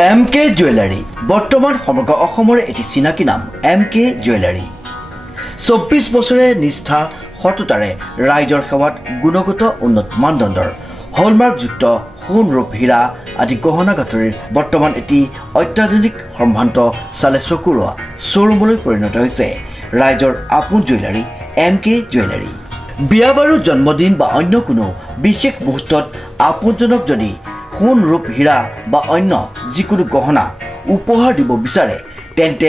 MK jewellery বৰ্তমান সমগ্ৰ অসমৰ এটি চিনাকি নাম MK জুৱেলাৰী 24 বছৰে নিষ্ঠা সততাৰে ৰাইজৰ সেৱাত গুণগত উন্নত মানদণ্ডৰ হলমাৰ্কযুক্ত সোণ ৰূপ হীৰা আদি গহনা গাঁথৰিৰ বৰ্তমান এটি অত্যাধুনিক সম্ভ্ৰান্ত চালে চকুৰোৱা শ্ব'ৰুমলৈ পৰিণত হৈছে ৰাইজৰ আপোন জুৱেলাৰী MK জুৱেলাৰী। বিয়া বাৰু জন্মদিন বা অন্য কোনো বিশেষ মুহূৰ্তত আপোনজনক যদি সোণ ৰূপ হীৰা বা অন্য যিকোনো গহনা উপহাৰ দিব বিচাৰে তেন্তে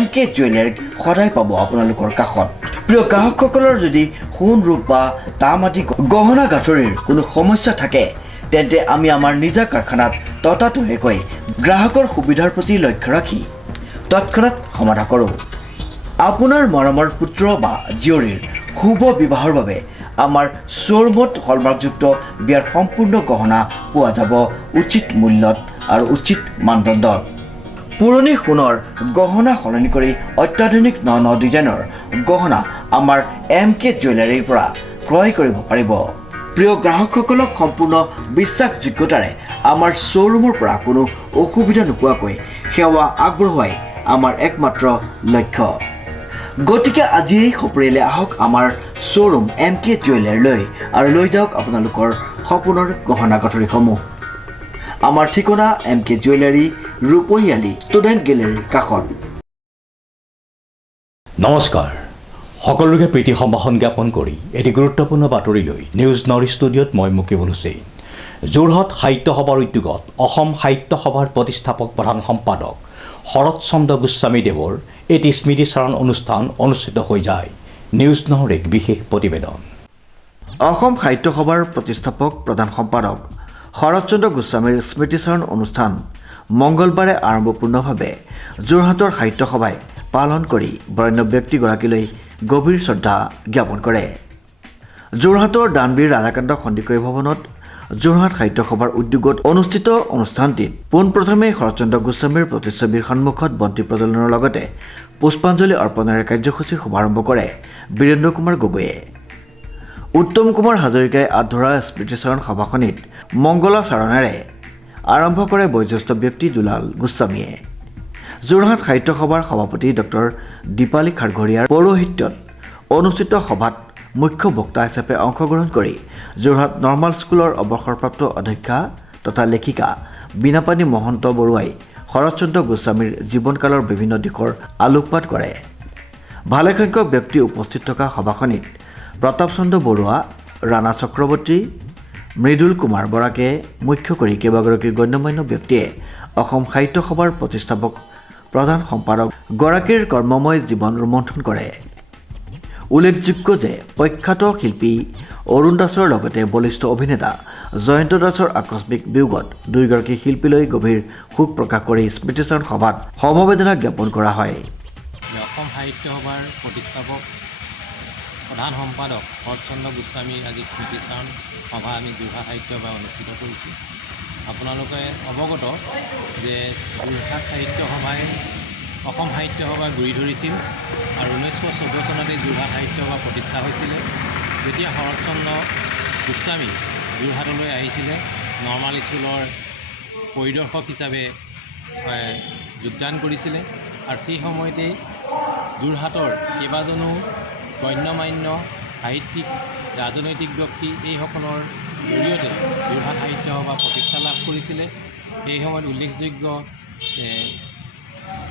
MK জুৱেলাৰীক সদায় পাব আপোনালোকৰ কাষত। প্ৰিয় গ্ৰাহকসকলৰ যদি সোণ ৰূপ বা তাম আদি গহনা গাঁথৰিৰ কোনো সমস্যা থাকে তেন্তে আমি আমাৰ নিজা কাৰখানাত ততাতৈয়াকৈ গ্ৰাহকৰ সুবিধাৰ প্ৰতি লক্ষ্য ৰাখি তৎক্ষণাত সমাধান কৰোঁ। আপোনাৰ মৰমৰ পুত্ৰ বা জীয়ৰীৰ শুভ বিবাহৰ বাবে আমাৰ শ্ব'ৰুমত হলমাৰ্কযুক্ত বিয়াৰ সম্পূৰ্ণ গহনা পোৱা যাব উচিত মূল্যত আৰু উচিত মানদণ্ডত। পুৰণি সোণৰ গহনা সলনি কৰি অত্যাধুনিক ন ডিজাইনৰ গহনা আমাৰ MK জুৱেলাৰীৰ পৰা ক্ৰয় কৰিব পাৰিব। প্ৰিয় গ্ৰাহকসকলক সম্পূৰ্ণ বিশ্বাসযোগ্যতাৰে আমাৰ শ্ব'ৰুমৰ পৰা কোনো অসুবিধা নোপোৱাকৈ সেৱা আগবঢ়োৱাই আমাৰ একমাত্ৰ লক্ষ্য। গতিকে আজিয়েই সপৰিয়ালে আহক আমাৰ শ্ব'ৰুম MK জুৱেলাৰীলৈ আৰু লৈ যাওক আপোনালোকৰ সপোনৰ গহনা গাঁথৰিসমূহ। আমাৰ ঠিকনা MK জুৱেলাৰী ৰূপহীয়ালি ষ্টুডেণ্ট গেলেৰীৰ কাষত। নমস্কাৰ, সকলোকে প্ৰীতি সম্ভাষণ জ্ঞাপন কৰি এটি গুৰুত্বপূৰ্ণ বাতৰি লৈ নিউজ নৰ্থ ষ্টুডিঅ'ত মই মুকিবুল হুছেইন। যোৰহাট সাহিত্য সভাৰ উদ্যোগত অসম সাহিত্য সভাৰ প্ৰতিষ্ঠাপক প্ৰধান সম্পাদক শৰৎ চন্দ্ৰ গোস্বামী দেৱৰ এটি স্মৃতিচাৰণ অনুষ্ঠান অনুষ্ঠিত হৈ যায়। নিউজ নৰ্থৰ এক বিশেষ প্ৰতিবেদন। অসম সাহিত্য সভাৰ প্ৰতিষ্ঠাপক প্ৰধান সম্পাদক শৰৎ চন্দ্ৰ গোস্বামীৰ স্মৃতিচাৰণ অনুষ্ঠান মঙলবাৰে আৰম্ভপূৰ্ণভাৱে যোৰহাটৰ সাহিত্য সভাই পালন কৰি বৰেণ্য ব্যক্তিগৰাকীলৈ গভীৰ শ্ৰদ্ধা জ্ঞাপন কৰে। যোৰহাটৰ দানবীৰ ৰাধাকান্ত সন্দিকৈ ভৱনত যোৰহাট সাহিত্য সভাৰ উদ্যোগত অনুষ্ঠিত অনুষ্ঠানটিত পোনপ্ৰথমে শৰৎচন্দ্ৰ গোস্বামীৰ প্ৰতিচ্ছবিৰ সন্মুখত বন্তি প্ৰজ্বলনৰ লগতে পুষ্পাঞ্জলি অৰ্পণেৰে কাৰ্যসূচীৰ শুভাৰম্ভ কৰে বীৰেন্দ্ৰ কুমাৰ গগৈয়ে। উত্তম কুমাৰ হাজৰিকাই আধৰুৱা স্মৃতিচাৰণ সভাখনিত মংগলাচৰণেৰে আৰম্ভ কৰে বয়োজ্যেষ্ঠ ব্যক্তি দুলাল গোস্বামীয়ে। যোৰহাট সাহিত্য সভাৰ সভাপতি ডক্টৰ দীপালী খাৰঘৰীয়াৰ পৌৰোহিত্যত অনুষ্ঠিত সভাত মুখ্য বক্তা হিচাপে অংশগ্ৰহণ কৰি যোৰহাট নৰ্মাল স্কুলৰ অৱসৰপ্ৰাপ্ত অধ্যক্ষা তথা লেখিকা বীণাপাণি মহন্ত বৰুৱাই শৰৎচন্দ্ৰ গোস্বামীৰ জীৱনকালৰ বিভিন্ন দিশৰ আলোকপাত কৰে। ভালেসংখ্যক ব্যক্তি উপস্থিত থকা সভাখনিত প্ৰতাপ চন্দ্ৰ বৰুৱা, ৰাণা চক্ৰৱৰ্তী, মৃদুল কুমাৰ বৰাকে মুখ্য কৰি কেইবাগৰাকী গণ্যমান্য ব্যক্তিয়ে অসম সাহিত্য সভাৰ প্ৰতিষ্ঠাপক প্ৰধান সম্পাদক গৰাকীৰ কৰ্মময় জীৱন ৰোমন্থন কৰে। উল্লেখযোগ্য যে প্ৰখ্যাত শিল্পী অৰুণ দাসৰ লগতে বলিষ্ঠ অভিনেতা জয়ন্ত দাসৰ আকস্মিক বিয়োগত দুয়োগৰাকী শিল্পীলৈ গভীৰ শোক প্ৰকাশ কৰি স্মৃতিচাৰণ সভাত সমবেদনা জ্ঞাপন কৰা হয়। অসম সাহিত্য সভাৰ প্ৰতিষ্ঠাপক প্ৰধান সম্পাদক শৰৎচন্দ্ৰ গোস্বামীৰ আজি স্মৃতিচাৰণ সভা আমি যোৰহাট সাহিত্য সভা অনুষ্ঠিত কৰিছোঁ। আপোনালোকে অৱগত যে যোৰহাট সাহিত্য সভাই অসম সাহিত্য সভা গুৰি ধৰিছিল আৰু 1914 চনতে যোৰহাট সাহিত্য সভা প্ৰতিষ্ঠা হৈছিলে। যেতিয়া শৰৎচন্দ্ৰ গোস্বামী যোৰহাটলৈ আহিছিলে নৰ্মাল স্কুলৰ পৰিদৰ্শক হিচাপে যোগদান কৰিছিলে আৰু সেই সময়তেই যোৰহাটৰ কেইবাজনো গণ্যমান্য সাহিত্যিক ৰাজনৈতিক ব্যক্তি এইসকলৰ জৰিয়তে যোৰহাট সাহিত্য সভা প্ৰতিষ্ঠা লাভ কৰিছিলে। সেই সময়ত উল্লেখযোগ্য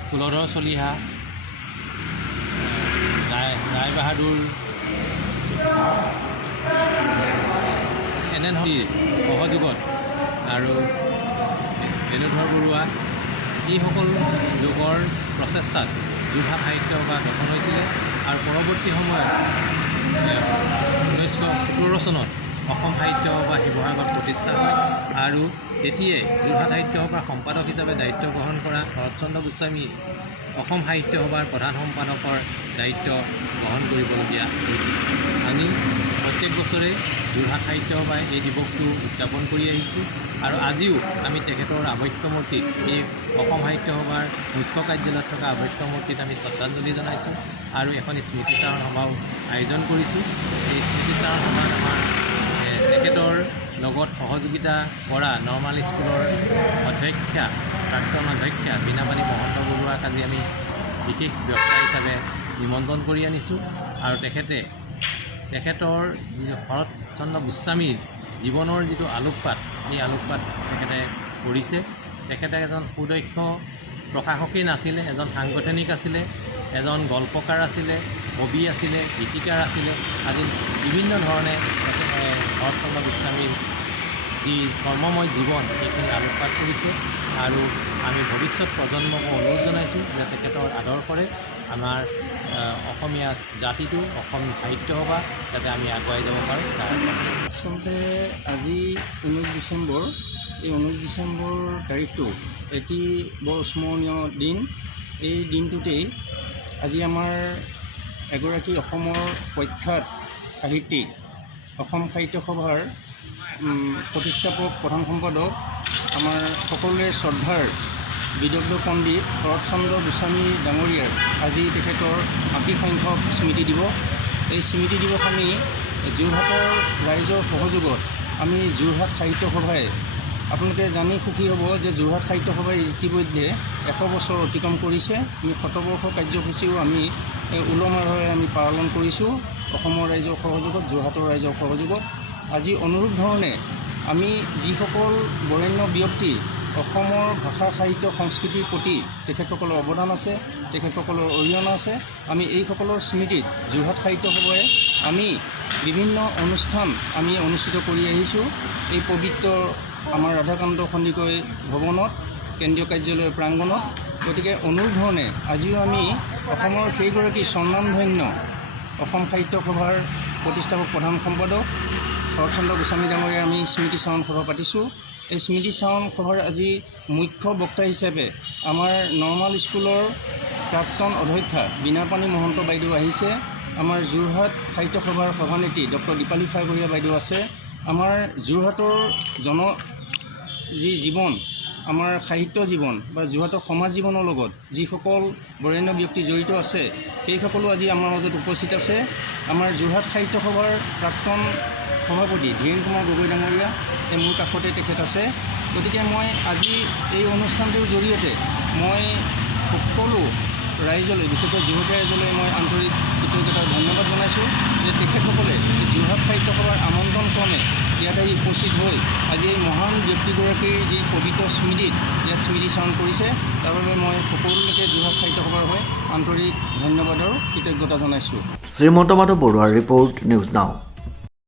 কুলধৰ চলিহা, ৰায় বাহাদুৰ, এনেধৰণৰ সহযোগত আৰু বেণুধৰ বৰুৱা এইসকল লোকৰ প্ৰচেষ্টাত যোৰহাট সাহিত্য সভা গঠন হৈছিলে আৰু পৰৱৰ্তী সময়ত 1917 চনত অসম সাহিত্য সভা শিৱসাগৰত প্ৰতিষ্ঠা হয় আৰু তেতিয়াই যোৰহাট সাহিত্য সভাৰ সম্পাদক হিচাপে দায়িত্ব গ্ৰহণ কৰা শৰৎচন্দ্ৰ গোস্বামী অসম সাহিত্য সভাৰ প্ৰধান সম্পাদকৰ দায়িত্ব গ্ৰহণ কৰিবলগীয়া হৈছিল। আমি প্ৰত্যেক বছৰে যোৰহাট সাহিত্য সভাই এই দিৱসটো উদযাপন কৰি আহিছোঁ আৰু আজিও আমি তেখেতৰ আৱক্ষ মূৰ্তিত এই অসম সাহিত্য সভাৰ মুখ্য কাৰ্যালয়ত থকা আৱক্ষ মূৰ্তিত আমি শ্ৰদ্ধাঞ্জলি জনাইছোঁ আৰু এখন স্মৃতিচাৰণ সভাও আয়োজন কৰিছোঁ। এই স্মৃতিচাৰণ সভাত আমাৰ তেখেতৰ লগত সহযোগিতা কৰা নৰ্মাল স্কুলৰ অধ্যক্ষা প্ৰাক্তন অধ্যক্ষা বীণাপাণি মহন্ত বৰুৱাক আজি আমি বিশেষ বক্তা হিচাপে নিমন্ত্ৰণ কৰি আনিছোঁ আৰু তেখেতৰ যিটো শৰৎচন্দ্ৰ গোস্বামীৰ জীৱনৰ যিটো আলোকপাত এই আলোকপাত তেখেতে কৰিছে। তেখেতে এজন সুদক্ষ প্ৰশাসকেই নাছিলে, এজন সাংগঠনিক আছিলে, এজন গল্পকাৰ আছিলে, কবি আছিলে, গীতিকাৰ আছিলে, আদি বিভিন্ন ধৰণে শৰৎচন্দ্ৰ গোস্বামীৰ যি কৰ্মময় জীৱন সেইখিনি আলোকপাত কৰিছে আৰু আমি ভৱিষ্যত প্ৰজন্মক অনুৰোধ জনাইছোঁ যে তেখেতৰ আদৰ্শৰে আমাৰ অসমীয়া জাতিটো, অসম সাহিত্য সভা যাতে আমি আগুৱাই যাব পাৰোঁ। আচলতে আজি 19 ডিচেম্বৰ, এই 19 ডিচেম্বৰ তাৰিখটো এটি বৰ স্মৰণীয় দিন। এই দিনটোতেই আজি আমাৰ এগৰাকী অসমৰ প্ৰখ্যাত সাহিত্যিক, অসম সাহিত্য সভাৰ প্ৰতিষ্ঠাপক প্ৰধান সম্পাদক, আমাৰ সকলোৰে শ্ৰদ্ধাৰ বিদগ্ধ পণ্ডিত শৰৎচন্দ্ৰ গোস্বামী ডাঙৰীয়াৰ আজি তেখেতৰ 80 সংখ্যক স্মৃতি দিৱস। এই স্মৃতি দিৱস আমি যোৰহাটৰ ৰাইজৰ সহযোগত আমি যোৰহাট সাহিত্য সভাই, আপোনালোকে জানি সুখী হ'ব যে যোৰহাট সাহিত্য সভাই ইতিমধ্যে 100 বছৰ অতিক্ৰম কৰিছে। আমি শতবৰ্ষ কাৰ্যসূচীও আমি উলমাৰভাৱে আমি পালন কৰিছোঁ অসমৰ ৰাইজৰ সহযোগত, যোৰহাটৰ ৰাইজৰ সহযোগত। আজি অনুৰূপ ধৰণে আমি যিসকল বৰেণ্য ব্যক্তি অসমৰ ভাষা সাহিত্য সংস্কৃতিৰ প্ৰতি তেখেতসকলৰ অৱদান আছে, তেখেতসকলৰ অৰিহণা আছে, আমি এইসকলৰ স্মৃতিত যোৰহাট সাহিত্য সভাই আমি বিভিন্ন অনুষ্ঠান আমি অনুষ্ঠিত কৰি আহিছোঁ। এই পবিত্ৰ আমাৰ ৰাধাকান্ত সন্দিকৈ ভৱনত, কেন্দ্ৰীয় কাৰ্যালয়ৰ প্ৰাংগণত। গতিকে অনুৰূপ ধৰণে আজিও আমি অসমৰ সেইগৰাকী স্বনামধন্য অসম সাহিত্য সভাৰ প্ৰতিষ্ঠাপক প্ৰধান সম্পাদক শৰৎচন্দ্ৰ গোস্বামী ডাঙৰীয়াৰ আমি স্মৃতি চাৰণ সভা পাতিছোঁ। এই স্মৃতি চাৰণ সভাৰ আজি মুখ্য বক্তা হিচাপে আমাৰ নৰ্মাল স্কুলৰ প্ৰাক্তন অধ্যক্ষা বীণাপাণি মহন্ত বাইদেউ আহিছে। আমাৰ যোৰহাট সাহিত্য সভাৰ সভানেত্ৰী ডক্টৰ দীপালী খাৰঘৰীয়া বাইদেউ আছে। আমাৰ যোৰহাটৰ যি জীৱন, আমাৰ সাহিত্য জীৱন বা যোৰহাটৰ সমাজ জীৱনৰ লগত যিসকল বৰেণ্য ব্যক্তি জড়িত আছে সেইসকলো আজি আমাৰ মাজত উপস্থিত আছে। আমাৰ যোৰহাট সাহিত্য সভাৰ প্ৰাক্তন সভাপতি ধীৰেন কুমাৰ গগৈ ডাঙৰীয়া এই মোৰ কাষতে তেখেত আছে। গতিকে মই আজি এই অনুষ্ঠানটোৰ জৰিয়তে মই সকলো ৰাইজলৈ, বিশেষকৈ যোৰহাট ৰাইজলৈ মই আন্তৰিক কৃতজ্ঞতা ধন্যবাদ জনাইছোঁ যে তেখেতসকলে যোৰহাট সাহিত্য সভাৰ আমন্ত্ৰণ ক্ৰমে ইয়াত আহি উপস্থিত হৈ আজি এই মহান ব্যক্তিগৰাকীৰ যি পবিত্ৰ স্মৃতিত ইয়াত স্মৃতি চাৰণ কৰিছে, তাৰ বাবে মই সকলোলৈকে যোৰহাট সাহিত্য সভাৰ হৈ আন্তৰিক ধন্যবাদ আৰু কৃতজ্ঞতা জনাইছোঁ। শ্ৰীমন্ত মাধৱ বৰুৱাৰ ৰিপৰ্ট, নিউজ নাও।